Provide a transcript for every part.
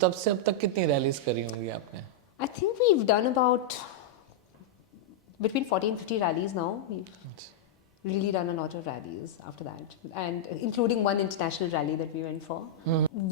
तब से अब तक कितनी रैलीज करी होंगी आपने? I think we've done about between 40 and 50 rallies now. We've really done a lot of rallies after that, and including one international rally that we went for.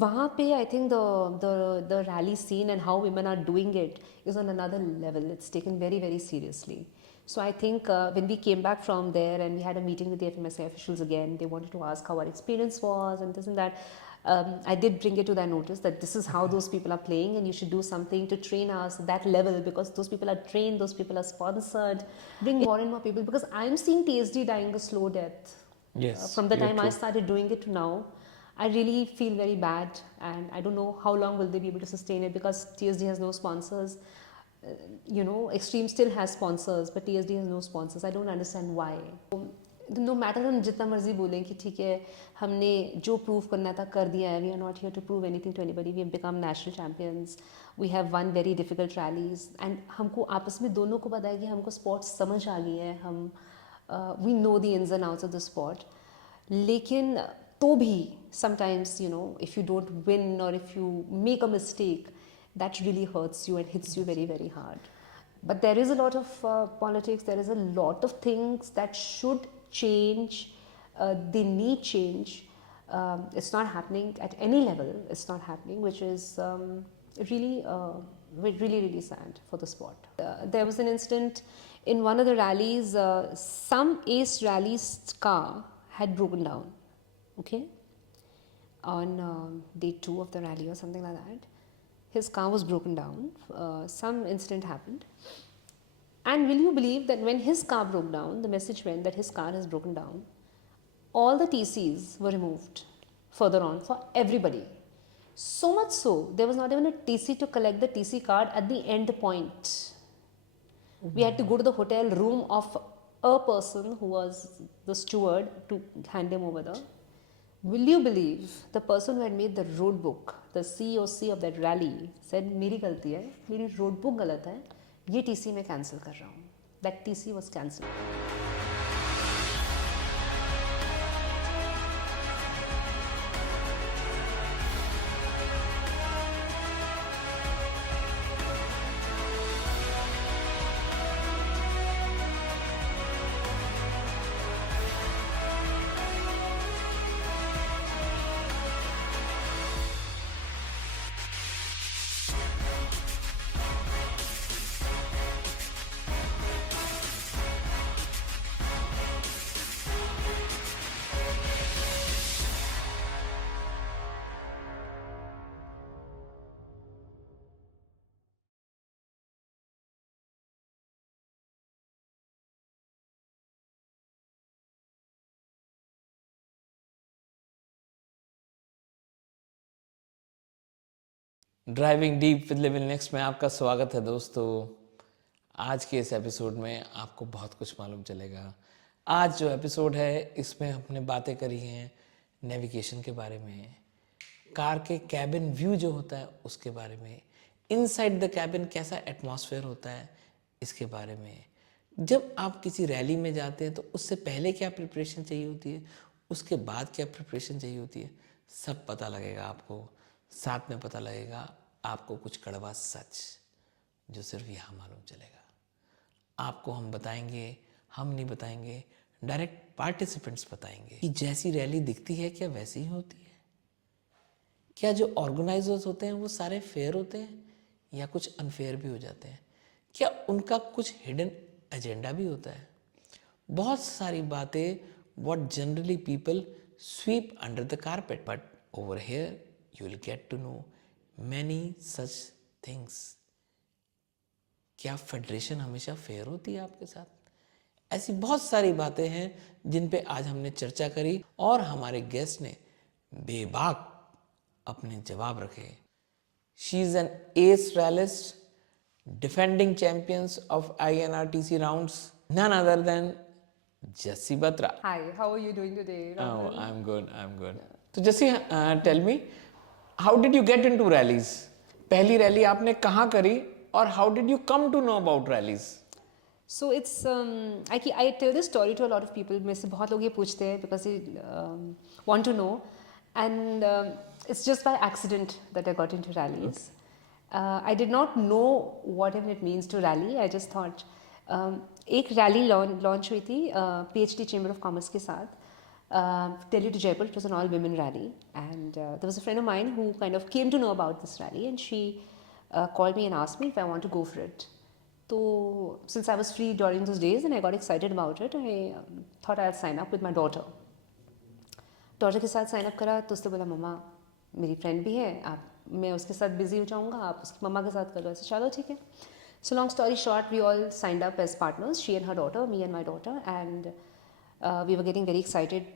वहाँ पे I think the rally scene and how women are doing it is on another level. It's taken very very seriously. So I think when we came back from there and we had a meeting with the FMSI officials again, they wanted to ask how our experience was and this and that. I did bring it to their notice that this is how those people are playing and you should do something to train us at that level, because those people are trained, those people are sponsored. Bring more and more people, because I'm seeing TSD dying a slow death. Yes, From the you're time I true. started doing it to now, I really feel very bad, and I don't know how long will they be able to sustain it, because TSD has no sponsors. Extreme still has sponsors, but TSD has no sponsors. I don't understand why. No matter हम जितना मर्जी बोलें कि ठीक है हमने जो prove करना था कर दिया है, we are not here to prove anything to anybody. We have become national champions. We have won very difficult rallies, and हमको आपस में दोनों को पता है कि हमको स्पोर्ट्स समझ आ गई है, हम we know the ins and outs of the sport. लेकिन तो भी sometimes if you don't win or if you make a mistake, that really hurts you and hits you very very hard. But there is a lot of politics, there is a lot of things that should change. They need change. It's not happening at any level. It's not happening, which is really sad for the sport. There was an incident in one of the rallies. Some ace rally's car had broken down, okay, on day 2 of the rally or something like that. His car was broken down. Some incident happened. And will you believe that when his car broke down, the message went that his car has broken down. All the TCs were removed further on for everybody. So much so, there was not even a TC to collect the TC card at the end point. We had to go to the hotel room of a person who was the steward to hand him over there. Will you believe the person who had made the road book, the COC of that rally, said मेरी गलती है, मेरी road book गलत है, ये TC मैं cancel कर रहा हूँ. That TC was cancelled. Driving deep with living next में आपका स्वागत है दोस्तों। आज के इस एपिसोड में आपको बहुत कुछ मालूम चलेगा। आज जो एपिसोड है इसमें हमने बातें करी हैं नेविगेशन के बारे में, कार के कैबिन व्यू जो होता है उसके बारे में, इनसाइड द कैबिन कैसा एटमॉस्फेयर होता है इसके बारे में। जब आप किसी रैली में जाते हैं तो उससे पहले क्या प्रिपरेशन चाहिए होती है, उसके बाद क्या प्रिपरेशन चाहिए होती है, सब पता लगेगा आपको। साथ में पता लगेगा आपको कुछ कड़वा सच जो सिर्फ यहाँ मालूम चलेगा। आपको हम बताएंगे, हम नहीं बताएंगे, डायरेक्ट पार्टिसिपेंट्स बताएंगे कि जैसी रैली दिखती है क्या वैसी ही होती है, क्या जो ऑर्गेनाइजर्स होते हैं वो सारे फेयर होते हैं या कुछ अनफेयर भी हो जाते हैं, क्या उनका कुछ हिडन एजेंडा भी होता है। बहुत सारी बातें what generally people SVEEP under the carpet, but over here you will get to know many such things। क्या फेडरेशन हमेशा फेयर होती है आपके साथ? ऐसी बहुत सारी बातें हैं जिन पे आज हमने चर्चा करी और हमारे गेस्ट ने बेबाक अपने जवाब रखे। She is an ace rallyist, defending champions of INRTC rounds, none other than Jessie Batra। Hi, how are you doing today, Rahul? Oh, I'm good। तो Jessie, tell me, how did you get into rallies? पहली rally आपने कहाँ करी और how did you come to know about rallies? So it's I tell this story to a lot of people. मेरे से बहुत लोग ये पूछते हैं because they want to know, and It's just by accident that I got into rallies. I did not know what even it means to rally. I just thought एक rally launch हुई थी PhD Chamber of Commerce के साथ Delhi to Jaipur. It was an all women rally, and there was a friend of mine who kind of came to know about this rally, and she called me and asked me if I want to go for it. So since I was free during those days and I got excited about it, I thought I'll sign up with my daughter. Daughter के साथ sign up करा तो उसने बोला मम्मा मेरी friend भी है आप मैं उसके साथ बिजी हो जाऊँगा आप उसकी मम्मा के साथ कर लो ऐसे चलो ठीक है so long story short we all signed up as partners she and her daughter me and my daughter and we were getting very excited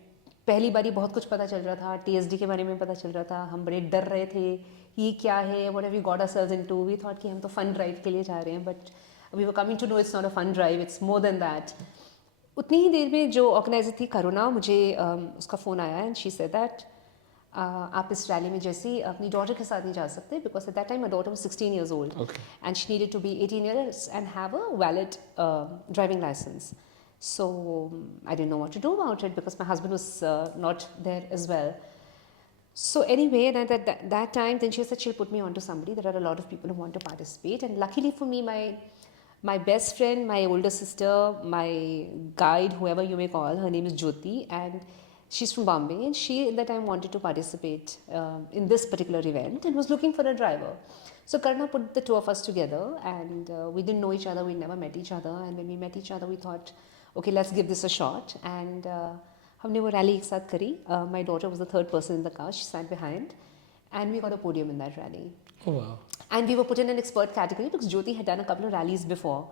पहली बारी बहुत कुछ पता चल रहा था TSD के बारे में पता चल रहा था हम बड़े डर रहे थे ये क्या है what have we got ourselves into we thought कि हम तो फन ड्राइव के लिए जा रहे हैं but we were coming to know it's not a fun drive it's more than that उतनी ही देर में जो ऑर्गेनाइजर थी करुणा मुझे उसका फ़ोन आया एंड शी सेड दैट आप इस रैली में जैसे ही अपनी डॉटर के साथ नहीं जा सकते because at that time my daughter was 16 years old and she needed to be 18 years and have a valid driving license. So I didn't know what to do about it because my husband was not there as well. So anyway, at that time, then she said she'll put me on to somebody. There are a lot of people who want to participate, and luckily for me, my best friend, my older sister, my guide, whoever you may call, her name is Jyoti, and she's from Bombay, and she at that time wanted to participate in this particular event and was looking for a driver. So Karna put the two of us together, and we didn't know each other, we never met each other, and when we met each other, we thought, okay, let's give this a shot, and हमने वो rally एक साथ करी. My daughter was the third person in the car, she sat behind, and we got a podium in that rally. Oh wow. And we were put in an expert category because Jyoti had done a couple of rallies before,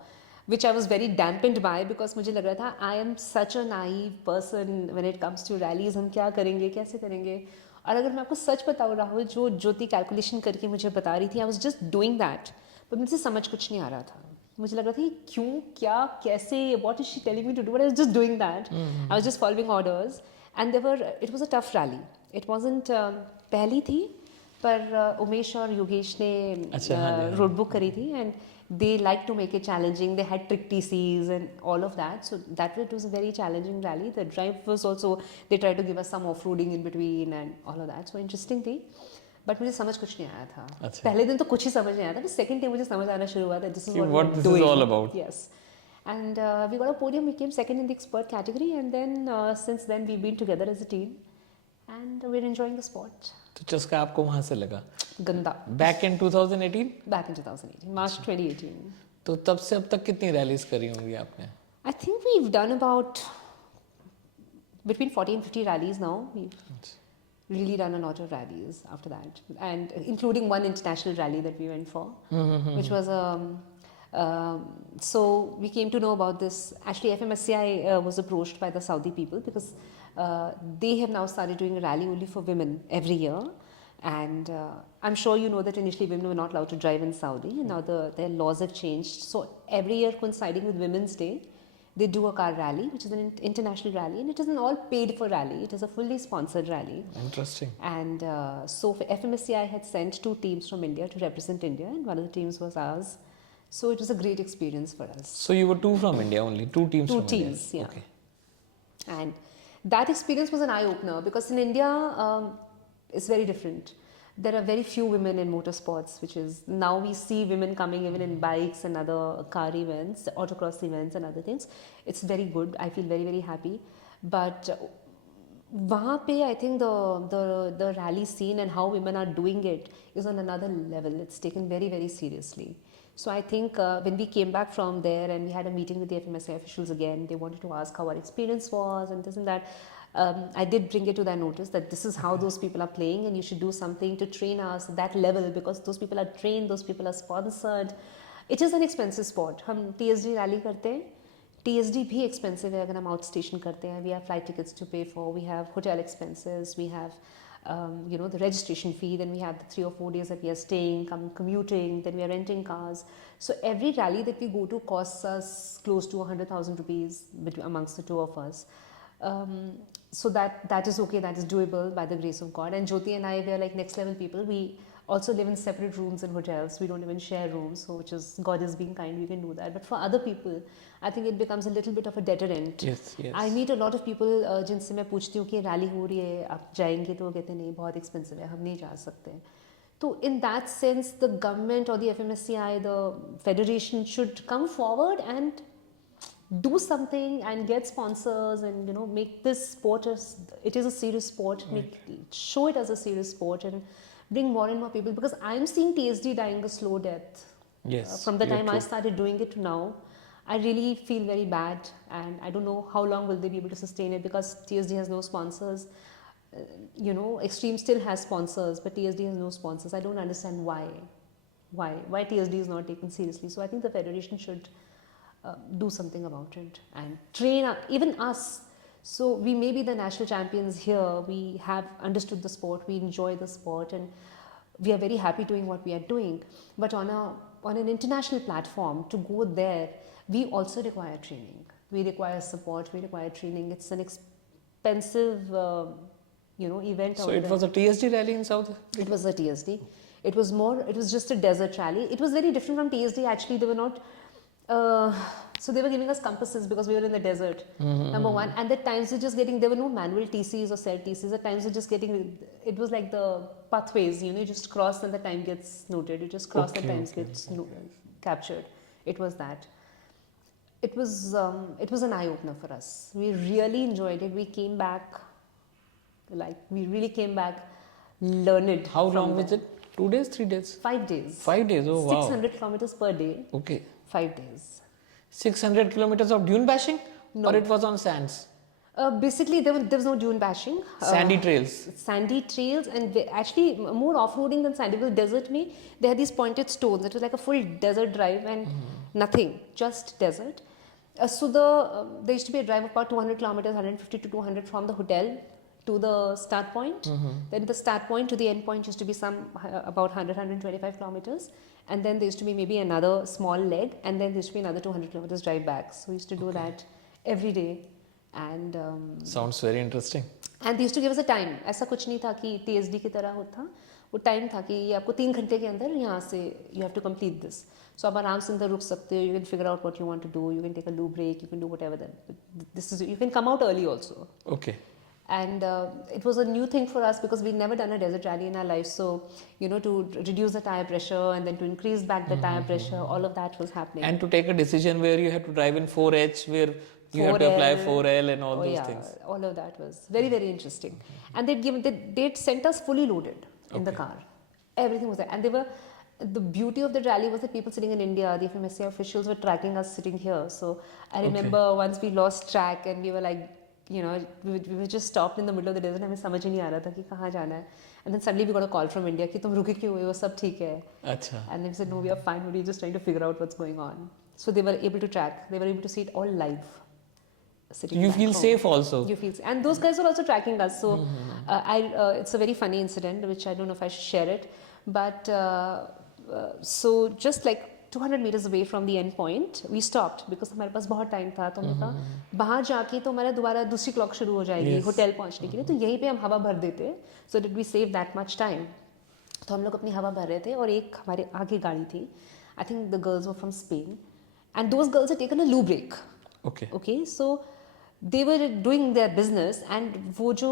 which I was very dampened by because मुझे लग रहा था I am such a naive person when it comes to rallies. हम क्या करेंगे कैसे करेंगे और अगर मैं आपको सच बताऊँ राहुल जो ज्योति कैलकुलेशन करके मुझे बता रही थी I was just doing that but मुझे समझ कुछ नहीं आ रहा था मुझे लग रहा था कि क्यों क्या कैसे what is she telling me to do but I was just doing that I was just following orders and it was a tough rally it wasn't पहली थी पर उमेश और योगेश ने रोड बुक करी थी and they like to make it challenging they had trick TCs and all of that so that it was a very challenging rally the drive was also they tried to give us some off-roading in between and all of that so interesting थी but मुझे समझ कुछ नहीं आया था पहले दिन तो कुछ ही समझ नहीं आया था but second day मुझे समझ आना शुरू हुआ था this is what this is all about yes and we got a podium we came second in the expert category and then since then we've been together as a team and we're enjoying the sport तो चस्का आपको वहाँ से लगा गंदा back in 2018 back in 2018 मार्च 2018 तो तब से अब तक कितनी रैलीज करी होंगी आपने I think we've done about between 40 and 50 rallies now we've really done a lot of rallies after that and including one international rally that we went for which was so we came to know about this actually FMSCI was approached by the Saudi people because they have now started doing a rally only for women every year and I'm sure you know that initially women were not allowed to drive in Saudi and now their laws have changed so every year coinciding with Women's Day they do a car rally which is an international rally and it is an all paid for rally it is a fully sponsored rally interesting and so FMSCI had sent 2 teams from India to represent India and one of the teams was ours so it was a great experience for us so you were 2 from India only 2 teams two from teams India. yeah Okay. and that experience was an eye-opener because in India it's very different there are very few women in motorsports which is now we see women coming even in bikes and other car events autocross events and other things it's very good I feel very very happy but वहाँ पे I think the rally scene and how women are doing it is on another level it's taken very very seriously so I think when we came back from there and we had a meeting with the FMSI officials again they wanted to ask how our experience was and this and that I did bring it to their notice that this is how those people are playing and you should do something to train us at that level because those people are trained those people are sponsored it is an expensive sport हम TSD rally करते हैं TSD भी expensive है अगर हम out station करते हैं we have flight tickets to pay for we have hotel expenses we have you know the registration fee then we have the 3 or 4 days that we are staying commuting then we are renting cars so every rally that we go to costs us close to 100,000 rupees amongst the two of us so that is okay that is doable by the grace of God and Jyoti and I we are like next level people we also live in separate rooms in hotels. We don't even share rooms, so which is God is being kind, we can do that. But for other people, I think it becomes a little bit of a deterrent. Yes, yes. I meet a lot of people जिनसे मैं पूछती हूँ कि rally हो रही है आप जाएंगे, तो वो कहते हैं नहीं बहुत एक्सपेंसिव है, हम नहीं जा सकते. So in that sense, the government or the FMSCI, the federation should come forward and do something and get sponsors and make this sport as it is a serious sport. Show it as a serious sport and bring more and more people, because I'm seeing TSD dying a slow death. Yes, From the you're time I true. started doing it to now, I really feel very bad, and I don't know how long will they be able to sustain it, because TSD has no sponsors. Extreme still has sponsors, but TSD has no sponsors. I don't understand why TSD is not taken seriously. So I think the federation should do something about it and train even us. So we may be the national champions here, we have understood the sport, we enjoy the sport, and we are very happy doing what we are doing. But on an international platform, to go there, we also require training, we require support, we require training. It's an expensive event. So it was a TSD rally in South? It was a TSD. It was just a desert rally. It was very different from TSD. Actually, they were not. So they were giving us compasses because we were in the desert. Number one, and at times we're just getting. There were no manual TCs or cell TCs. At times we're just getting. It was like the pathways. You just cross and the time gets noted. You just cross and times gets captured. It was that. It was an eye opener for us. We really enjoyed it. We came back. We really came back learned. How long was it? 2 days, 3 days? 5 days. 5 days, oh wow. 600 kilometers per day. Okay. 5 days. 600 kilometers of dune bashing? No. Or it was on sands? Basically, there was no dune bashing. Sandy trails? Sandy trails, and actually more off-roading than sandy. Because desert me, they had these pointed stones. It was like a full desert drive and nothing, just desert. So there used to be a drive of about 200 kilometers, 150 to 200 from the hotel to the start point. Then the start point to the end point used to be about 100-125 kilometers, and then there used to be maybe another small leg, and then there used to be another 200 kilometers drive back. So we used to do that every day, and Sounds very interesting. they used to give us a time. ऐसा कुछ नहीं था कि TSD की तरह होता. वो time था कि ये आपको 3 घंटे के अंदर यहाँ से you have to complete this. So आप आराम से अंदर रुक सकते हो. You can figure out what you want to do. You can take a loo break. You can do whatever. You can come out early also. Okay. And it was a new thing for us because we'd never done a desert rally in our life. So, to reduce the tire pressure and then to increase back the tire pressure, all of that was happening. And to take a decision where you have to drive in 4H, where you have to apply 4L and all those things. All of that was very, very interesting. And they'd sent us fully loaded in the car. Everything was there. And the beauty of the rally was that people sitting in India, the FMSCI officials were tracking us sitting here. So I remember once we lost track and we were like, we were just stopped in the middle of the desert. हमें समझ ही नहीं आ रहा था कि कहाँ जाना है. And then suddenly we got a call from India कि तुम रुके क्यों हुए हो, सब ठीक है. अच्छा. And then we said no, we are fine. We're just trying to figure out what's going on. So they were able to track. They were able to see it all live. You feel safe also. You feel, and those guys were also tracking us. So it's a very funny incident, which I don't know if I should share it. But so just like 200 meters away from the end point, we stopped because हमारे पास बहुत time था. तो हमने कहा बाहर जाके तो हमारा दोबारा दूसरी क्लॉक शुरू हो जाएगी होटल पहुंचने के लिए, तो यहीं पे हम हवा भर देते. So did we save that much time? तो हम लोग अपनी हवा भर रहे थे और एक हमारे आगे गाड़ी थी. I think the girls were from Spain, and those girls had taken a loo break. Okay, so they were doing their business, and वो जो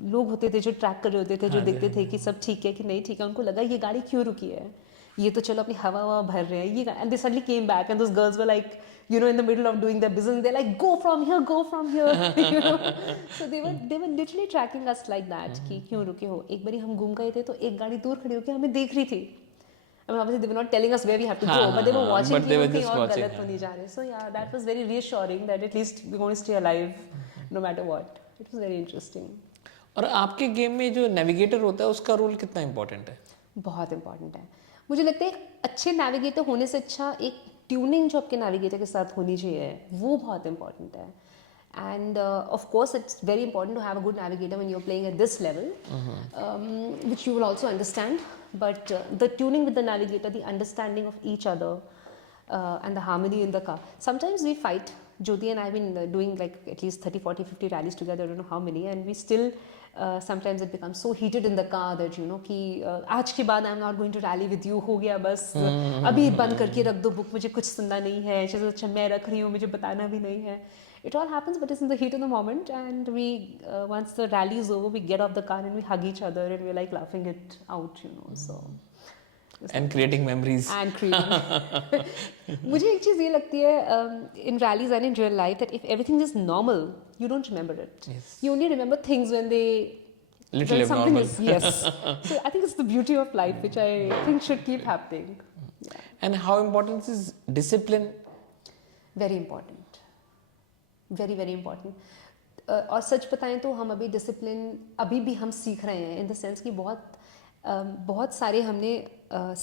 लोग होते थे जो ट्रैक कर रहे होते थे, जो देखते थे कि सब ठीक है कि नहीं ठीक है, उनको लगा ये गाड़ी क्यों रुकी है, ये तो चलो अपनी हवा भर रहे हैं ये. And they suddenly came back, and those girls were like, in the middle of doing their business, they're like, go from here. So they were literally tracking us like that कि क्यों रुके हो. एक बारी हम घूम गए थे तो एक गाड़ी दूर खड़ी होकर हमें देख रही थी. I mean, obviously they were not telling us where we have to go, but they were watching कि हम कहीं और गलत तो नहीं जा रहे. So yeah, that was very reassuring that at least we're going to stay alive no matter what. It was very interesting. और आपके गेम में जो नेविगेटर होता है उसका रोल कितना इम्पोर्टेंट है? बहुत इम्पोर्टेंट है. मुझे लगता है अच्छे नेविगेटर होने से अच्छा एक ट्यूनिंग जो आपके नेविगेटर के साथ होनी चाहिए वो बहुत इम्पोर्टेंट है. And of course, it's very important to have a good navigator when you're playing at this level, which you will also understand. But the tuning with the navigator, the understanding of each other, and the harmony in the car. Sometimes we fight. Jyoti and I have been doing like at least 30, 40, 50 rallies together. I don't know how many, and we still sometimes it becomes so heated in the car that you know कि आज के बाद I'm not going to rally with you, हो गया बस, अभी बंद करके रख दो बुक, मुझे कुछ सुनना नहीं है, अच्छा मैं रख रही हूँ, मुझे बताना भी नहीं है. It all happens, but it's in the heat of the moment, and we once the rally is over, we get off the car and we hug each other and we're like laughing it out, you know. So And creating memories. and creating. मुझे एक चीज़ ये लगती है in rallies and in real life that if everything is normal, you don't remember it. Yes. You only remember things when they Little when something abnormal. is yes. So I think it's the beauty of life, which I think should keep happening. Yeah. And how important is discipline? Very important. Very very important. और सच बताएं तो हम अभी discipline अभी भी हम सीख रहे हैं इन द सेंस कि बहुत सारे हमने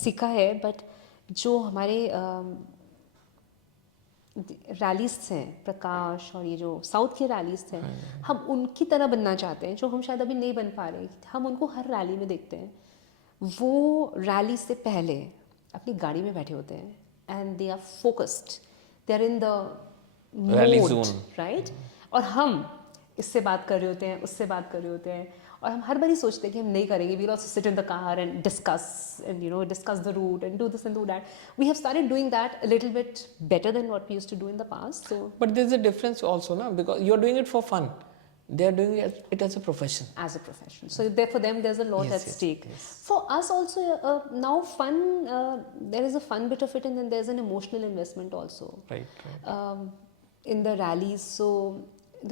सीखा है, बट जो हमारे रैलीज हैं प्रकाश और ये जो साउथ के रैलीज थे, हम उनकी तरह बनना चाहते हैं जो हम शायद अभी नहीं बन पा रहे. हम उनको हर रैली में देखते हैं, वो रैली से पहले अपनी गाड़ी में बैठे होते हैं and they are focused, they are in the Rally mode, zone. Right. और हम इससे बात कर रहे होते हैं, उससे बात कर रहे होते हैं, और हम हर बार ही सोचते हैं कि हम नहीं करेंगे. We will also sit in the car and discuss and you know discuss the route and do this and do that. We have started doing that a little bit better than what we used to do in the past. So But there's a difference also, na? Because you're doing it for fun. They're doing it as a profession. as a profession, so there for them there's a lot Yes, at yes, stake. yes. For us also now fun, there is a fun bit of it, and then there's an emotional investment also. Right, right. In the rallies. So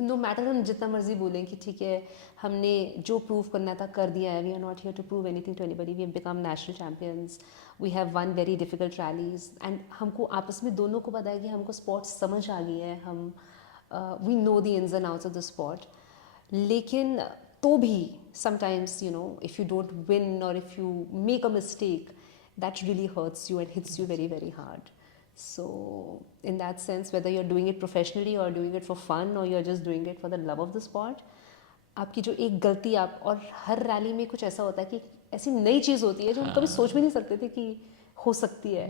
no matter हम जितना मर्जी बोलें कि ठीक है हमने जो prove करना था कर दिया है, we are not here to prove anything to anybody, we have become national champions, we have won very difficult rallies, and हमको आपस में दोनों को पता है कि हमको स्पोर्ट समझ आ गई है, हम we know the ins and outs of the sport. लेकिन तो भी sometimes you know if you don't win or if you make a mistake, that really hurts you and hits you very very hard. So in that sense, whether you're doing it professionally or doing it for fun or you're just doing it for the love of the sport, आपकी जो एक गलती आप, और हर rally में कुछ ऐसा होता है कि ऐसी नई चीज़ होती है जो हम कभी सोच भी नहीं सकते थे कि हो सकती है,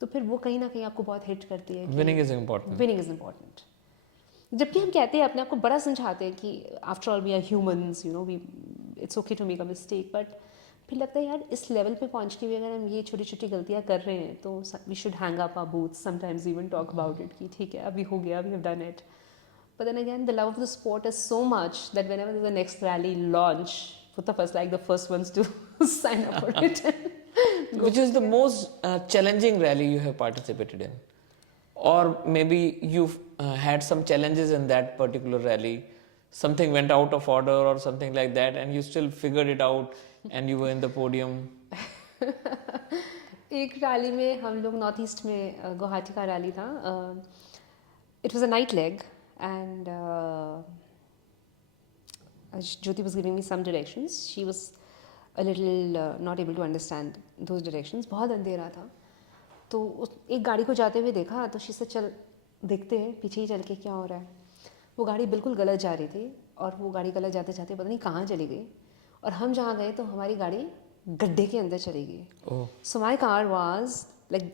तो फिर वो कहीं ना कहीं आपको बहुत हिट करती है. Winning is important. Winning is important. जबकि हम कहते हैं अपने आप को बड़ा समझाते हैं कि after all we are humans, you know we it's okay to make a mistake, but फिर लगता है यार इस लेवल पे पहुंच के भी अगर हम ये छोटी छोटी गलतियां कर रहे हैं तो we should hang up our boots sometimes, even talk about it कि ठीक है अभी हो गया, we have done it. But then again, the love of the sport is so much that whenever there's a next rally launch, both of us like the first ones to sign up for it. Which is the most challenging rally you have participated in? Or maybe you've had some challenges in that particular rally. Something went out of order or something like that, and you still figured it out and you were in the podium. एक rally में हम लोग north east में गुवाहाटी का rally था. It was a night leg and Jyoti was giving me some directions. She was a little not able to understand those directions. बहुत अंधेरा था, तो एक गाड़ी को जाते हुए देखा तो she said चल देखते हैं पीछे ही चल के क्या हो रहा है. वो गाड़ी बिल्कुल गलत जा रही थी और वो गाड़ी गलत जाते जाते पता नहीं कहाँ चली गई, और हम जहाँ गए तो हमारी गाड़ी गड्ढे के अंदर चली गई. So my car was like,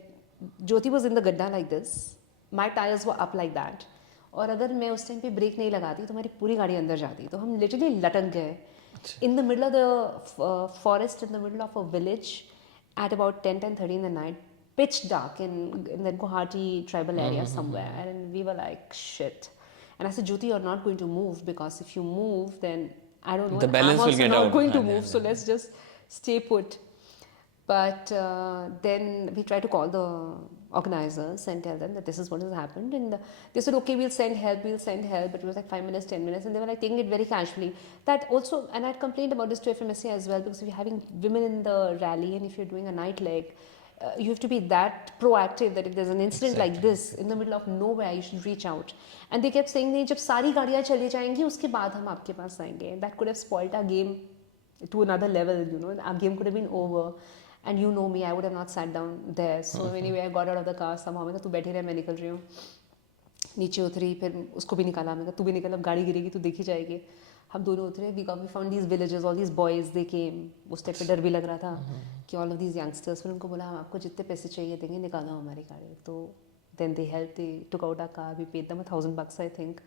Jyoti was in the गड्ढा like this, my tires were up like that, और अगर मैं उस टाइम पे ब्रेक नहीं लगाती तो हमारी पूरी गाड़ी अंदर जाती. तो हम लिटरली लटक गए in the middle of the forest, in the middle of a village at about 10:30 in the night, pitch dark in the Guwahati tribal area somewhere, and we were like shit. And I said, Jyoti, you're not going to move, because if you move then I don't know, The balance I'm will also get not out. going to move, so let's just stay put. But then we tried to call the organizers and tell them that this is what has happened, and they said okay, we'll send help, but it was like 5 minutes, 10 minutes, and they were like taking it very casually. That also, and I'd complained about this to FMSA as well, because if you're having women in the rally and if you're doing a night leg, you have to be that proactive that if there's an incident like this in the middle of nowhere, you should reach out. And they kept saying नहीं, जब सारी गाड़ियाँ चली जाएंगी उसके बाद हम आपके पास आएंगे. That could have spoiled our game to another level, you know, our game could have been over. And you know me, I would have not sat down there. So anyway, I got out of the car somehow. मैं कहा तू बैठी रहे, मैं निकल रही हूँ. नीचे उतरी, फिर उसको भी निकाला. मैं कहा तू भी निकल, अब गाड़ी गिरेगी तू देखी जाएगी. हम दोनों उतरे. We found these villages, all these boys, they came. उस टाइप पे डर भी लग रहा था कि all of these youngsters. फिर उनको बोला हम आपको जितने पैसे चाहिए देंगे, निकालो हमारी गाड़ी. तो then they helped, they took out our car, we paid them $1,000 I think.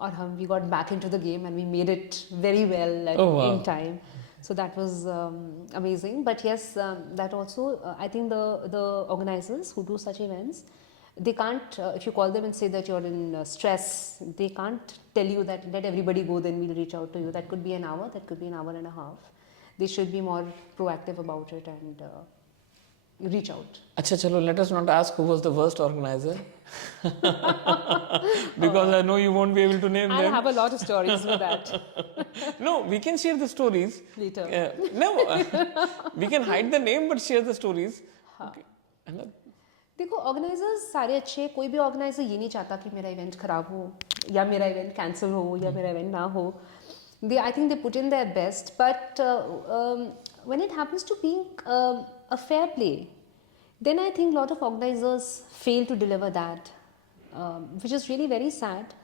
और हम we got back into the game and we made it very well Oh, wow. in time. So that was amazing. But yes, that also I think the organizers who do such events, they can't if you call them and say that you're in stress, they can't tell you that let everybody go, then we'll reach out to you. That could be an hour, that could be an hour and a half. They should be more proactive about it and reach out. अच्छा चलो, let us not ask who was the worst organizer because I know you won't be able to name I them. have a lot of stories for that No, we can share the stories. later. No, we can hide the name but share the stories. Okay. है ना? देखो organisers सारे अच्छे, कोई भी organiser ये नहीं चाहता कि मेरा इवेंट खराब हो या मेरा इवेंट कैंसिल हो या मेरा इवेंट ना हो. They I think they put in their best, but when it happens to being a fair play, then I think a lot of organizers fail to deliver that, which is really very sad.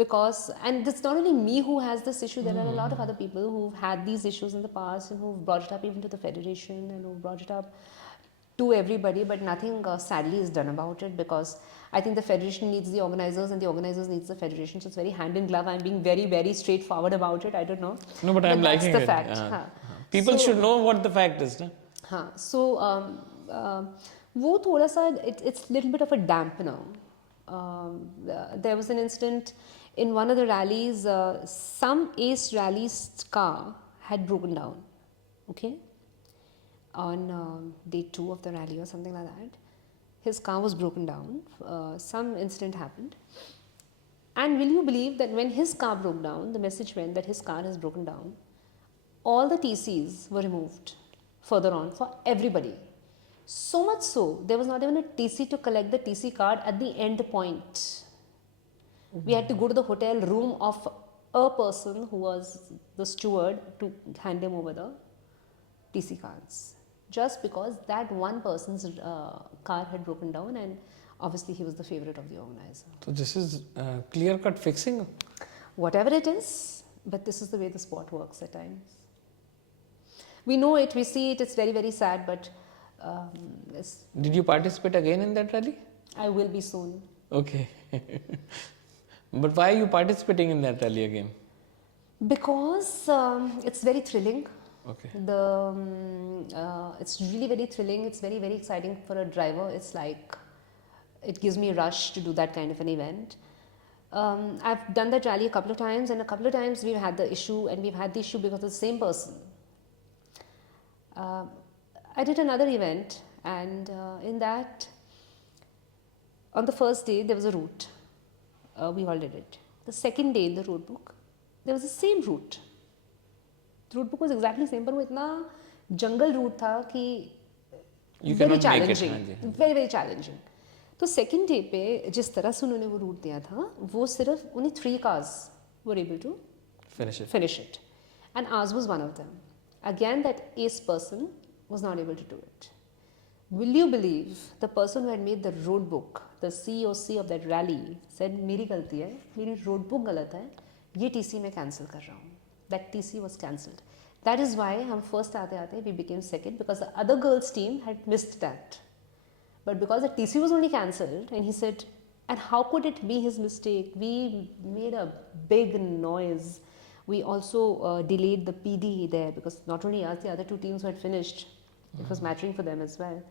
Because, and it's not only me who has this issue, there are a lot of other people who've had these issues in the past and who've brought it up even to the federation and who've brought it up to everybody, but nothing sadly is done about it, because I think the federation needs the organizers and the organizers needs the federation. So it's very hand in glove. I'm being very, very straightforward about it. I don't know. No, but I'm liking that's the it. fact. हाँ. People should know what the fact is, ना? हाँ. So वो थोड़ा सा it's little bit of a dampener. There was an incident in one of the rallies. Some ace rally's car had broken down. Okay. On day 2 of the rally or something like that, his car was broken down. Some incident happened, and will you believe that when his car broke down, the message went that his car has broken down. All the TCs were removed further on for everybody. So much so, there was not even a TC to collect the TC card at the end point. We had to go to the hotel room of a person who was the steward to hand him over the TC cards. Just because that one person's car had broken down, and obviously he was the favorite of the organizer. So this is clear-cut fixing. Whatever it is, but this is the way the sport works at times. We know it, we see it, it's very, very sad, but Did you participate again in that rally? I will be soon. Okay. But why are you participating in that rally again? Because it's very thrilling. Okay. It's really very thrilling. It's very, very exciting for a driver. It's like it gives me a rush to do that kind of an event. I've done that rally a couple of times, and a couple of times we've had the issue, and we've had the issue because of the same person. I did another event, and in that, on the first day there was a route. We all did it. The second day in the road book, there was the same route. The route book was exactly same, पर वो इतना जंगल root था कि You very cannot make it, challenging, हाँ जी. very very challenging. तो second day पे जिस तरह से उन्होंने वो रूट दिया था, वो सिर्फ उन्हें 3 cars were able to finish it, and ours was one of them. Again, that ace person was not able to do it. Will you believe the person who had made the road book, the COC of that rally, said मेरी गलती है, मेरी road book गलत है, ये TC मैं cancel कर रहा हूँ. That TC was cancelled. That is why हम first आते आते we became second, because the other girls team had missed that. But because the TC was only cancelled, and he said, and how could it be his mistake? We made a big noise. We also delayed the PD there, because not only us, the other 2 teams who had finished, it was mattering for them as well.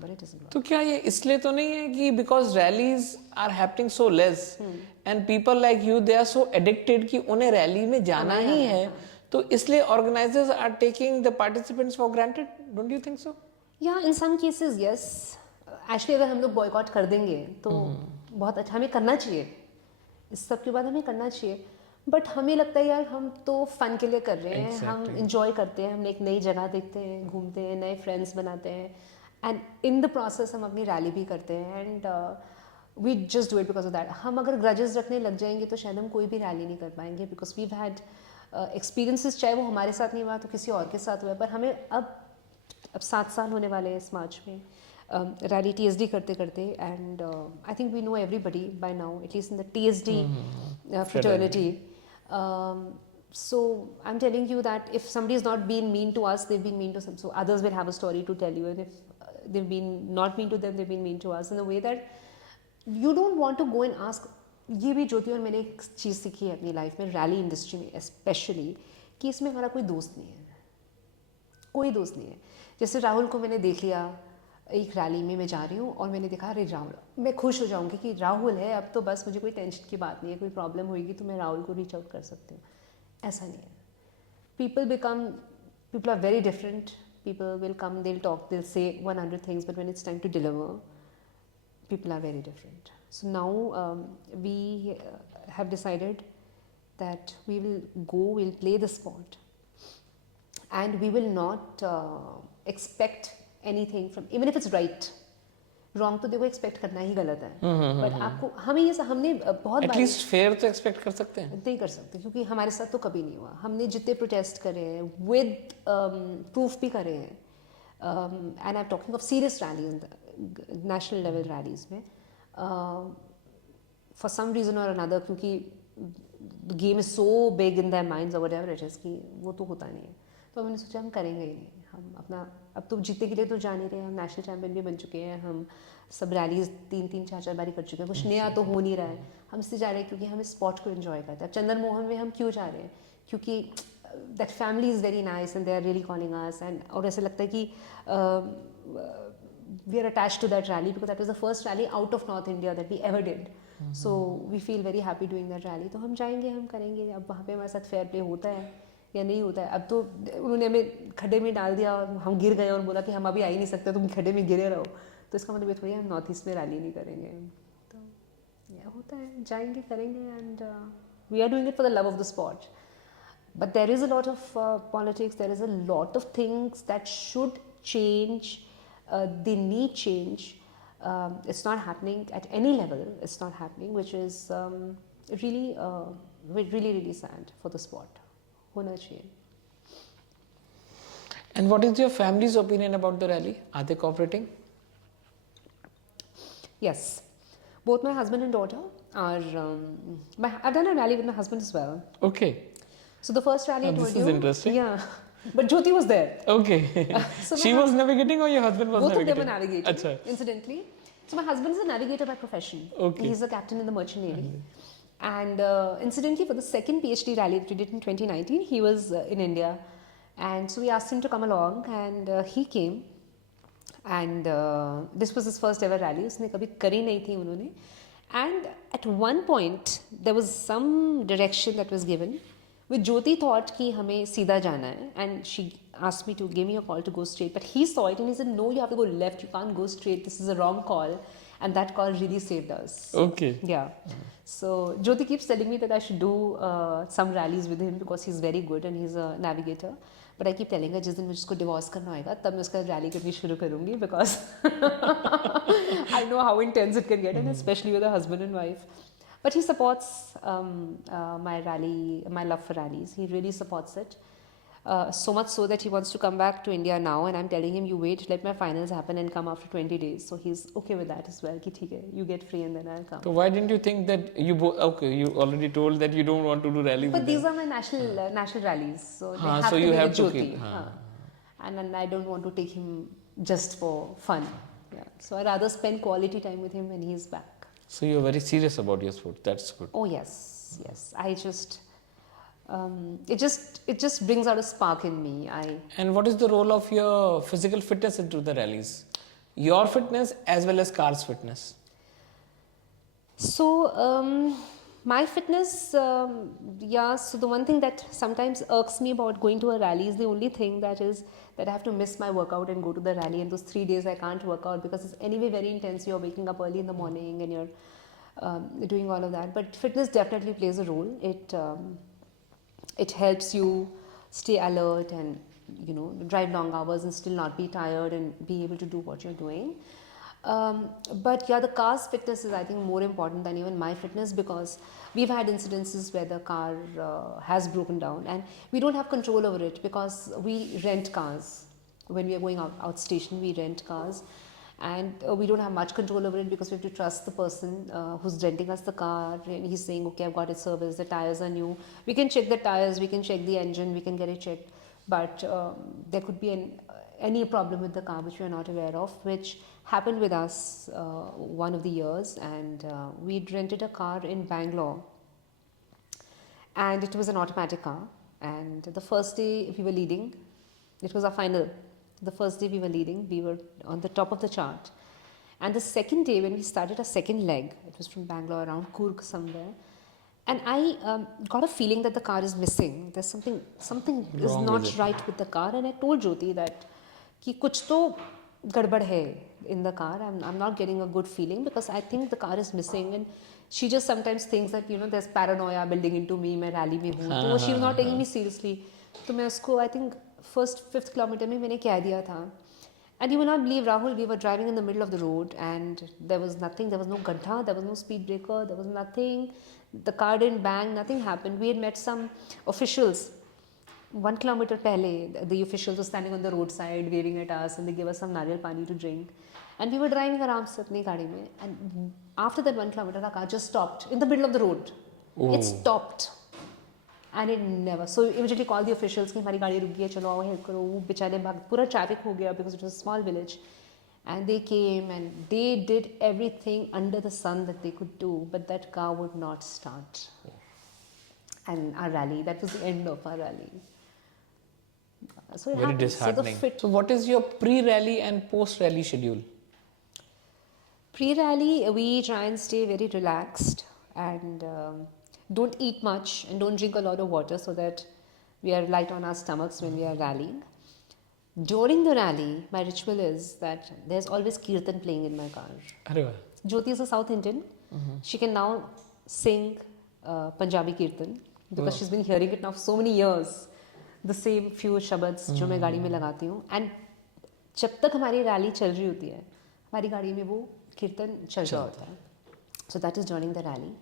But it doesn't work. तो क्या ये इसलिए तो नहीं है कि because rallies are happening so less and people like you they are so addicted कि उन्हें रैली में जाना ही है, तो इसलिए organizers are taking the participants for granted, don't you think so? Yeah, in some cases yes. Actually अगर हम लोग boycott कर देंगे तो बहुत अच्छा, हमें करना चाहिए, इस सब के बाद हमें करना चाहिए. बट हमें लगता है यार हम तो फन के लिए कर रहे हैं, हम इंजॉय करते हैं, हम एक नई जगह देखते हैं, घूमते हैं, नए फ्रेंड्स बनाते हैं, एंड इन द प्रोसेस हम अपनी रैली भी करते हैं, and we just do it because of that. हम अगर ग्रजेस रखने लग जाएंगे तो शायद हम कोई भी रैली नहीं कर पाएंगे, बिकॉज वी हैड एक्सपीरियंसेस, चाहे वो हमारे साथ नहीं हुआ तो किसी और के साथ हुआ. पर हमें अब 7 साल होने वाले हैं इस मार्च में रैली TSD करते करते, and I think we know everybody by now, at least in the TSD fraternity. So I'm telling you that if somebody is not being mean to us, they've been mean to some, so others will have a story to tell you, and if they've been not mean to them, they've been mean to us, in a way that you don't want to go and ask. ये भी ज्योति और मैंने एक चीज़ सीखी है अपनी life में, rally industry में स्पेशली, कि इसमें हमारा कोई दोस्त नहीं है, कोई दोस्त नहीं है. जैसे राहुल को मैंने देख लिया एक रैली में, मैं जा रही हूँ और मैंने देखा अरे राहुल, मैं खुश हो जाऊँगी कि राहुल है, अब तो बस मुझे कोई टेंशन की बात नहीं है, कोई प्रॉब्लम होगी तो मैं राहुल को रीच आउट कर सकती हूँ. ऐसा नहीं है. People are very different. People will come, they'll talk, they'll say 100 things, but when it's time to deliver, people are very different. So now we have decided that we will go, we'll play the sport, and we will not expect anything from, even if it's right. Wrong तो देखो expect करना ही गलत है, but आपको हमें ये हमने बहुत एटलीस्ट फेयर तो एक्सपेक्ट कर सकते हैं. नहीं कर सकते, क्योंकि हमारे साथ तो कभी नहीं हुआ. हमने जितने प्रोटेस्ट करे हैं विद प्रूफ भी करे हैं, and I am talking of serious rallies, national level rallies में, फॉर सम रीज़न और अनदर, क्योंकि the game is so big in their minds और व्हाटएवर इट इज़, कि वो तो होता नहीं है. तो हमने सोचा हम करेंगे ही नहीं. हम अपना अब तो जीतने के लिए तो जा नहीं रहे, हम नेशनल चैम्पियन भी बन चुके हैं, हम सब रैलीज 3-3, 4-4 बारी कर चुके हैं, कुछ नया तो हो नहीं रहा है. हम इससे जा रहे हैं क्योंकि हम इस स्पॉट को एंजॉय करते हैं. अब चंदन मोहन में हम क्यों जा रहे हैं? क्योंकि that family is very nice and they are really calling us, and और ऐसा लगता है कि we are attached to that rally because that was the first rally out of North India that we ever did. So we feel very happy doing that rally. तो हम जाएंगे, हम करेंगे. अब वहाँ पे हमारे साथ फेयर प्ले होता है या नहीं होता है. अब तो उन्होंने हमें खड्डे में डाल दिया और हम गिर गए और बोला कि हम अभी आ ही नहीं सकते, तुम खड्डे में गिरे रहो. तो इसका मतलब ये थोड़ी हम नॉर्थ ईस्ट में रैली नहीं करेंगे. तो यह होता है, जाएंगे, करेंगे, and we are doing it for the love of the spot. But there is a lot of politics, there is a lot of things that should change, they need change. It's not happening at any level. It's not happening, which is really sad for the sport. होना चाहिए. And what is your family's opinion about the rally? Are they cooperating? Yes, both my husband and daughter are. I've done a rally with my husband as well. Okay. So the first rally I told this is you. interesting. Yeah, but Jyoti was there. Okay. So she was navigating or your husband was both navigating? of them were navigating. Achha. Incidentally, so my husband is a navigator by profession. Okay. He's a captain in the merchant navy. And incidentally, for the second PhD rally that we did in 2019, he was in India, and so we asked him to come along, and he came. And this was his first ever rally. उसने कभी करी नहीं थी उन्होंने. And at one point there was some direction that was given, which Jyoti thought कि हमें सीधा जाना है, and she asked me to give me a call to go straight. But he saw it and he said, "No, you have to go left. You can't go straight. This is a wrong call." And that call really saved us. Okay. Yeah. So Jyoti keeps telling me that I should do some rallies with him because he's very good and he's a navigator. But I keep telling her जिस दिन मुझे उसको divorce करना होगा तब मैं उसका rally करनी शुरू करूँगी, because I know how intense it can get, and especially with a husband and wife. But he supports my rally, my love for rallies. He really supports it. So much so that he wants to come back to India now, and I'm telling him, you wait, let my finals happen and come after 20 days. So he's okay with that as well. Ki theek hai, you get free and then I'll come. So why didn't you think that you both? Okay, you already told that you don't want to do rally. But these are my national rallies, so they have so to you be have with to Jyoti. keep. And I don't want to take him just for fun. Yeah. So I rather spend quality time with him when he's back. So you're very serious about your sport. That's good. Oh yes, yes. I just. It just brings out a spark in me. And what is the role of your physical fitness into the rallies? Your fitness as well as car's fitness. So my fitness, yeah. So the one thing that sometimes irks me about going to a rally is the only thing that I have to miss my workout and go to the rally. And those 3 days I can't work out because it's anyway very intense. You're waking up early in the morning and you're doing all of that. But fitness definitely plays a role. It helps you stay alert and drive long hours and still not be tired and be able to do what you're doing. But yeah, the car's fitness is, I think, more important than even my fitness, because we've had incidences where the car has broken down and we don't have control over it because we rent cars. When we are going outstation, we rent cars, and we don't have much control over it because we have to trust the person who's renting us the car, and he's saying, okay, I've got it serviced, the tires are new, we can check the tires, we can check the engine, we can get it checked, but there could be any problem with the car which we are not aware of, which happened with us one of the years, and we'd rented a car in Bangalore, and it was an automatic car. And the first day we were leading, it was our final. The first day we were leading, we were on the top of the chart. And the second day, when we started our second leg, it was from Bangalore around Coorg somewhere, and I got a feeling that the car is missing. There's something is Wrong with not it. right with the car, and I told Jyoti that कि कुछ तो गड़बड़ है in the car. I'm not getting a good feeling because I think the car is missing, and she just sometimes thinks that there's paranoia building into me. मैं rally में हूँ, तो she was not taking me seriously. तो मैं उसको I think first 5th kilometer में मैंने कह दिया था. And you will not believe, Rahul, we were driving in the middle of the road and there was nothing, there was no gadha, there was no speed breaker, there was nothing, the car didn't bang, nothing happened. We had met some officials 1 kilometer pehle. The officials were standing on the roadside waving at us, and they gave us some nariyal pani to drink, and we were driving around se apni gaadi mein, and after that 1 kilometer the car just stopped in the middle of the road. Oh. It stopped. And it never. So immediately called the officials कि हमारी गाड़ी रुक गई है, चलो आओ help करो. वो बेचारे पूरा ट्रैफिक हो गया because it was a small village, and they came and they did everything under the sun that they could do, but that car would not start. And our rally, that was the end of our rally. So it Very happens. disheartening. So the So what is your pre-rally and post-rally schedule? pre-rally, we try and stay very relaxed and don't eat much and don't drink a lot of water so that we are light on our stomachs when we are rallying. During the rally, my ritual is that there's always kirtan playing in my car. अरे वाह. Jyoti is a South Indian. She can now sing Punjabi kirtan because she's been hearing it now for so many years. The same few shabads जो मैं गाड़ी में लगाती हूँ, and जब तक हमारी रैली चल रही होती है, हमारी गाड़ी में वो कीर्तन चल रहा होता है. So that is during the rally.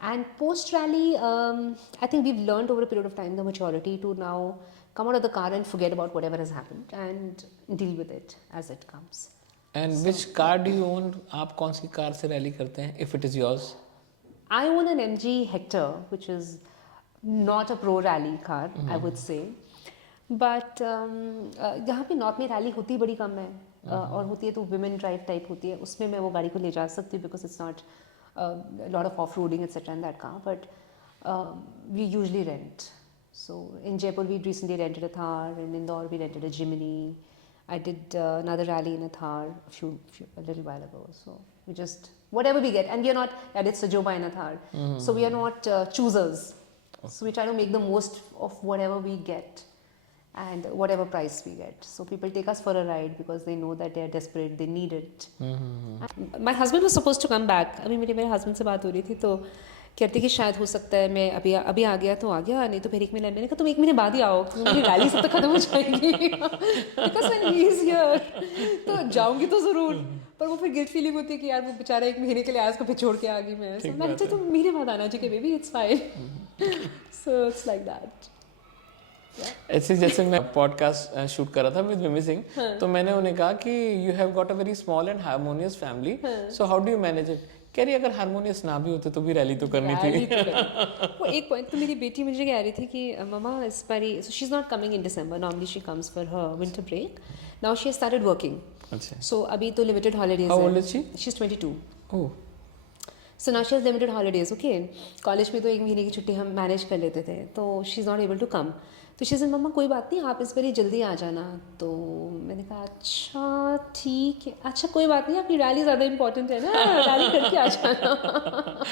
And post rally, I think we've learned over a period of time the maturity to now come out of the car and forget about whatever has happened and deal with it as it comes. And which car do you own? आप कौन सी car से rally करते हैं? If it is yours. I own an MG Hector, which is not a pro rally car, I would say. But यहाँ पे north में rally होती बड़ी कम है, और होती है तो women drive type होती है. उसमें मैं वो गाड़ी को ले जा सकती हूँ because it's not a lot of off-roading etc. in that car. But we usually rent. So in Jaipur we recently rented a Thar. In Indore we rented a Jimny. I did another rally in a Thar a little while ago. So we just whatever we get, and we are not. I did Sajoba in a Thar. So we are not choosers. So we try to make the most of whatever we get and whatever price we get. So people take us for a ride because they know that they are desperate, they need it. My husband was supposed to come back. अभी मेरे husband से बात हो रही थी तो कहते कि शायद हो सकता है मैं अभी आ गया तो आ गया, नहीं तो फिर 1 महीने. मैंने कहा तुम 1 महीने बाद ही आओ, मेरी रैली सब तक खत्म हो जाएगी. Because when he is here तो जाऊंगी तो जरूर, पर वो फिर गिल्ट फीलिंग होती है कि यार वो बेचारा 1 महीने के लिए आज को फिर छोड़ के आ गई मैं. So मैंने कहा तुम महीने बाद आना चाहिए baby, it's fine. So it's like that. ऐसे जैसे मैं पॉडकास्ट शूट कर रहा था विद मिमी सिंह, तो मैंने उन्हें कहा कि you have got a very small and harmonious family, so how do you manage it? कह रही अगर हार्मोनियस ना भी होते तो भी रैली तो करनी थी. वो एक पॉइंट तो मेरी बेटी मुझे कह रही थी कि मम्मा इस बारी, so she's not coming in December, normally she comes for her winter break. Now she has started working. अच्छा. So अभी तो limited holidays How है. old is she? She's 22. Oh. So now she has limited holidays, okay? College में तो 1 महीने की छुट्टी हम मैनेज कर लेते थे, तो she's not able to come. तो she said मम्मा कोई बात नहीं, आप इस बारी जल्दी आ जाना. तो मैंने कहा अच्छा ठीक है, अच्छा कोई बात नहीं, आपकी रैली ज़्यादा इंपॉर्टेंट है ना, रैली करके आ जाना.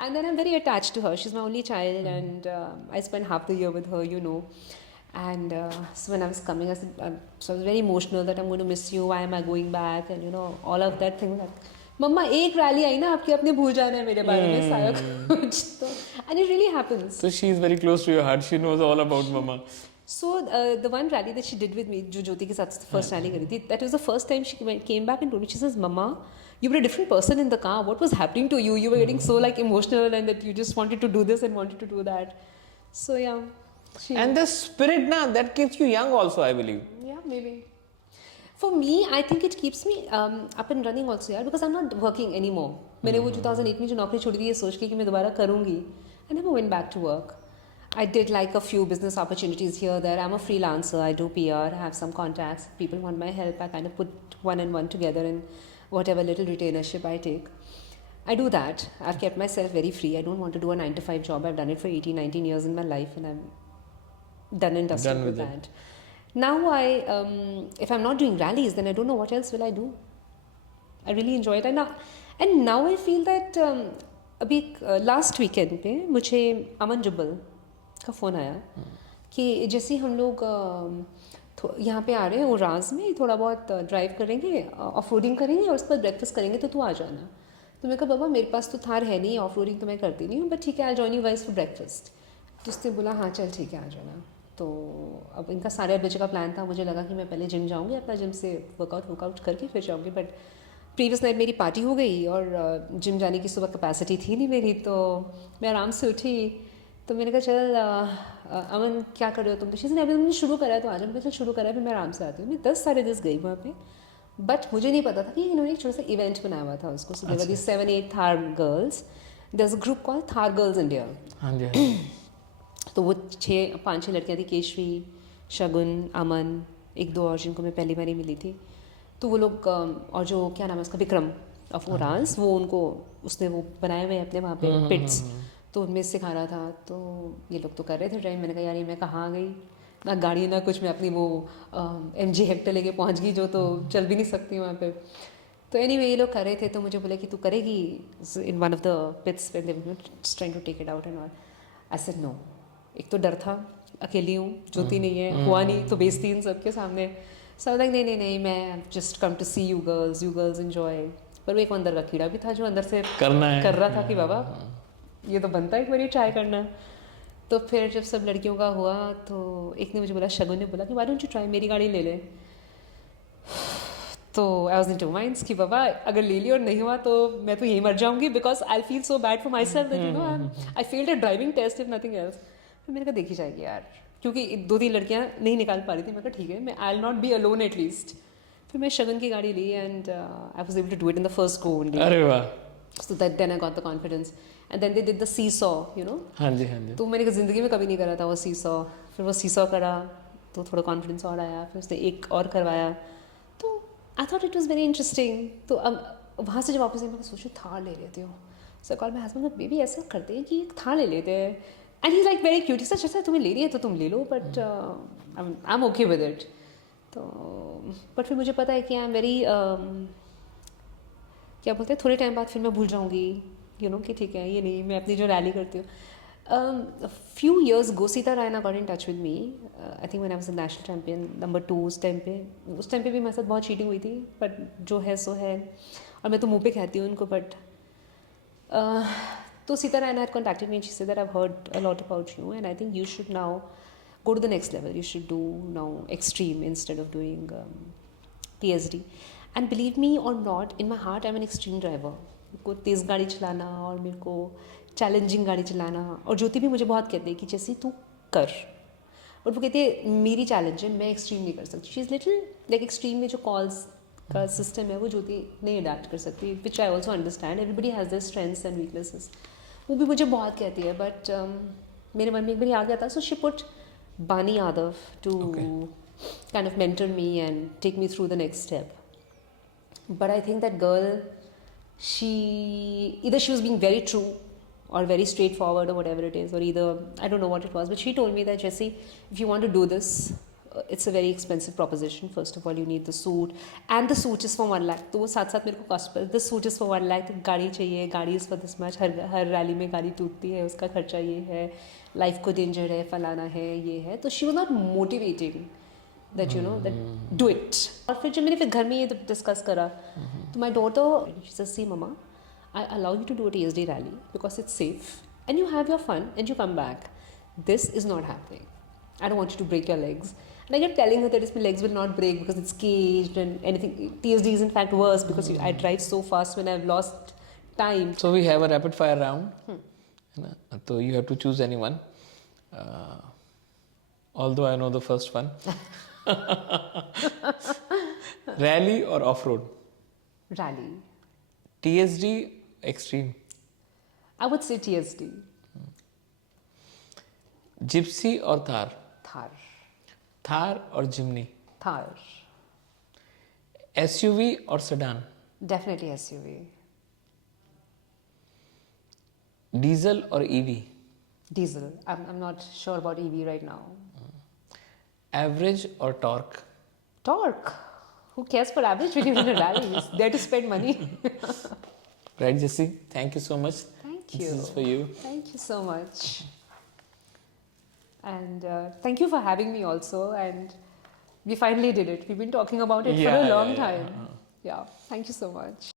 And then I'm very attached to her. She's my only child, and I spent half the year with her, you know. And so when I was coming, I said, so I was very emotional that I'm going to miss you. Why am I going back? And you know, all of that thing. Like, मम्मा एक rally आई ना आपकी, अपने भूल जाना है मेरे बारे में सारा कुछ. तो and it really happens. So she is very close to your heart. She knows all about mama. So the one rally that she did with me, जो ज्योति के साथ first rally करी थी, that was the first time she came back and told me, she says, Mama, you were a different person in the car. What was happening to you? You were getting so like emotional and that you just wanted to do this and wanted to do that. So yeah. And the spirit na that keeps you young also, I believe. Yeah, maybe. For me, I think it keeps me up and running also, यार, because I'm not working anymore. मैंने वो 2008 में जो नौकरी छोड़ दी है सोच के कि मैं दोबारा करूँगी. I never went back to work. I did like a few business opportunities here, there. I'm a freelancer. I do PR. I have some contacts. People want my help. I kind of put one and one together in whatever little retainership I take. I do that. I've kept myself very free. I don't want to do a 9 to 5 job. I've done it for 18, 19 years in my life, and I'm done and dusted Done with with it. that. Now if I'm not doing rallies, then I don't know what else will I do. I really enjoy it. And now I feel that अभी last weekend पे मुझे अमन जुब्बल का phone आया कि जैसे हम लोग यहाँ पे आ रहे हैं उराज में थोड़ा बहुत ड्राइव करेंगे, ऑफ रोडिंग करेंगे और उसके बाद ब्रेकफास्ट करेंगे, तो तू आ जाना। तो मैंने कहा बाबा मेरे पास तो थार है नहीं, ऑफ रोडिंग तो मैं करती नहीं हूँ, बट ठीक है I join you guys for breakfast. तो उसने बोला हाँ चल ठीक है आ जाना। तो अब इनका 8:30 बजे का प्लान था। मुझे लगा कि मैं पहले जिम जाऊँगी, अपना जिम से वर्कआउट करके फिर जाऊँगी, बट प्रीवियस नाइट मेरी पार्टी हो गई और जिम जाने की सुबह कैपेसिटी थी नहीं मेरी, तो मैं आराम से उठी। तो मैंने कहा चल अमन क्या कर रहे हो तुम? तो शीज़ ने अभी तुमने शुरू करा है तो आज मैंने कहा चल शुरू करा है, फिर मैं आराम से आती हूँ। मैं 10 साढ़े 10 गई वहाँ पे, बट मुझे नहीं पता था कि इन्होंने एक छोटा सा इवेंट बनाया हुआ था उसको। So there were 7-8 Thar girls, there is a group called Thar girls India. हाँ जी, हाँ जी। तो वो 5-6 लड़कियाँ थी, केशवी, शगुन, अमन, एक दो और जिनको मैं पहली बार ही मिली थी। तो वो लोग और जो क्या नाम है उसका, विक्रम ऑफ ओरांस, वो उनको उसने वो बनाए हुए अपने वहाँ पे पिट्स, तो उनमें सिखा रहा था। तो ये लोग तो कर रहे थे ड्राइव। मैंने कहा यार ये मैं कहाँ आ गई, ना गाड़ी ना कुछ, मैं अपनी वो MG हेक्टर लेके पहुँच गई जो तो चल भी नहीं सकती वहाँ पे। तो एनीवे ये लोग कर रहे थे, तो मुझे बोले कि तू करेगी in one of the pits when they were trying to take it out and all. I said no. एक तो डर था, अकेली हूँ, ज्योति नहीं है, हुआ नहीं तो बेइज्जती इन सबके सामने। सब लाइक नहीं मैं just come to see you girls enjoy. पर वो एक अंदर का कीड़ा भी था जो अंदर से करना है। कर रहा था कि बाबा ये तो बनता है एक बार ट्राई करना। तो फिर जब सब लड़कियों का हुआ तो एक ने मुझे बोला, शगुन ने बोला कि व्हाई डोंट यू ट्राई, मेरी गाड़ी ले ले। तो I was in two minds कि बाबा अगर ले ली और नहीं हुआ तो मैं तो यही मर जाऊंगी, because I feel so bad for myself that you know I failed a driving test if nothing else. फिर मैंने कहा देखी जाएगी यार, क्योंकि 2-3 लड़कियां नहीं निकाल पा रही थी। मैं कहा ठीक है, मैं I will not be alone at least. फिर मैं शगन की गाड़ी ली and I was able to do it in the first go only. अरे वाह। So that then I got the confidence, and then they did the seesaw, you know. हाँ जी, हाँ जी। तो मैंने ज़िंदगी में कभी नहीं करा था वो seesaw। फिर वो seesaw करा तो थोड़ा कॉन्फिडेंस और आया। फिर उसने एक और करवाया, तो I thought it was very interesting. तो अब वहाँ से जब वापस आई मैं सोचूं थार ले लेती हूँ। So call my husband, baby ऐसा करते हैं कि एक थार ले लेते हैं। And he like very cute, he such, अच्छा तुम्हें लेनी है तो तुम ले लो, but I am okay with it. तो बट फिर मुझे पता है कि आई एम वेरी क्या बोलते हैं, थोड़े टाइम बाद फिर मैं भूल जाऊँगी, यू नो, कि ठीक है ये नहीं, मैं अपनी जो रैली करती हूँ। Few years go Sita Raina got in touch with me, I think when I was a national champion number 2 उस टाइम पे भी मेरे साथ बहुत चीटिंग हुई थी, बट जो है सो है, और मैं तो मुँह पे कहती हूँ उनको। बट तो Sita Raina had contacted me and she said that I've heard a lot about you and I think you should now go to the next level. You should do now extreme instead of doing TSD. And believe me or not, in my heart I'm an extreme driver. मेरे को तेज़ गाड़ी चलाना और मेरे को challenging गाड़ी चलाना, और ज्योति भी मुझे बहुत कहते हैं कि जैसे तू कर, और वो कहती है मेरी चैलेंज है, मैं एक्सट्रीम नहीं कर सकती। She is little like extreme में जो कॉल्स का सिस्टम है वो ज्योति नहीं अडेप्ट कर सकती, which I also understand. Everybody has their strengths and weaknesses. वो भी मुझे बहुत कहती है, बट मेरे मन में एक बार आ गया था। सो she put Bani Yadav to kind of mentor me and take me through the next step. But I think that girl, either she was being very true or very straightforward or whatever it is, or either, I don't know what it was, but she told me that, Jessie, if you want to do this, it's a very expensive proposition. First of all, you need the suit, and the suit is for 1 lakh. तो वो साथ साथ मेरे को cost पर, the suit is for 1 lakh, गाड़ी चाहिए, गाड़ी is for this much, her rally में गाड़ी टूटती है, उसका खर्चा ये है, लाइफ को डेंजर है, फलाना है, ये है। तो she was not motivating that, you know, that do it. और फिर जब मैंने फिर घर में ये डिस्कस करा तो my daughter, she says, see mama, I allow you to do a TSD rally because it's safe and you have your fun and you come back. This is not happening. I don't want you to break your legs. And I kept telling her that my legs will not break because it's caged and anything. TSD is in fact worse because I drive so fast when I've lost time. So we have a rapid fire round. है ना? तो you have to choose anyone. Although I know the first one. Rally or off-road? Rally. TSD, extreme. I would say TSD. Gypsy और Thar, Thar. Thar और जिमनी, Thar. SUV और sedan, Definitely SUV. Diesel और EV, Diesel. I'm not sure about EV right now. Average और torque, Torque. Who cares for average when you're in a rally? It's there to spend money. Right Jessie, thank you so much. Thank This you. is for you. Thank you so much. And thank you for having me also. And we finally did it. We've been talking about it for Yeah, a yeah, long yeah. time. Yeah. Thank you so much.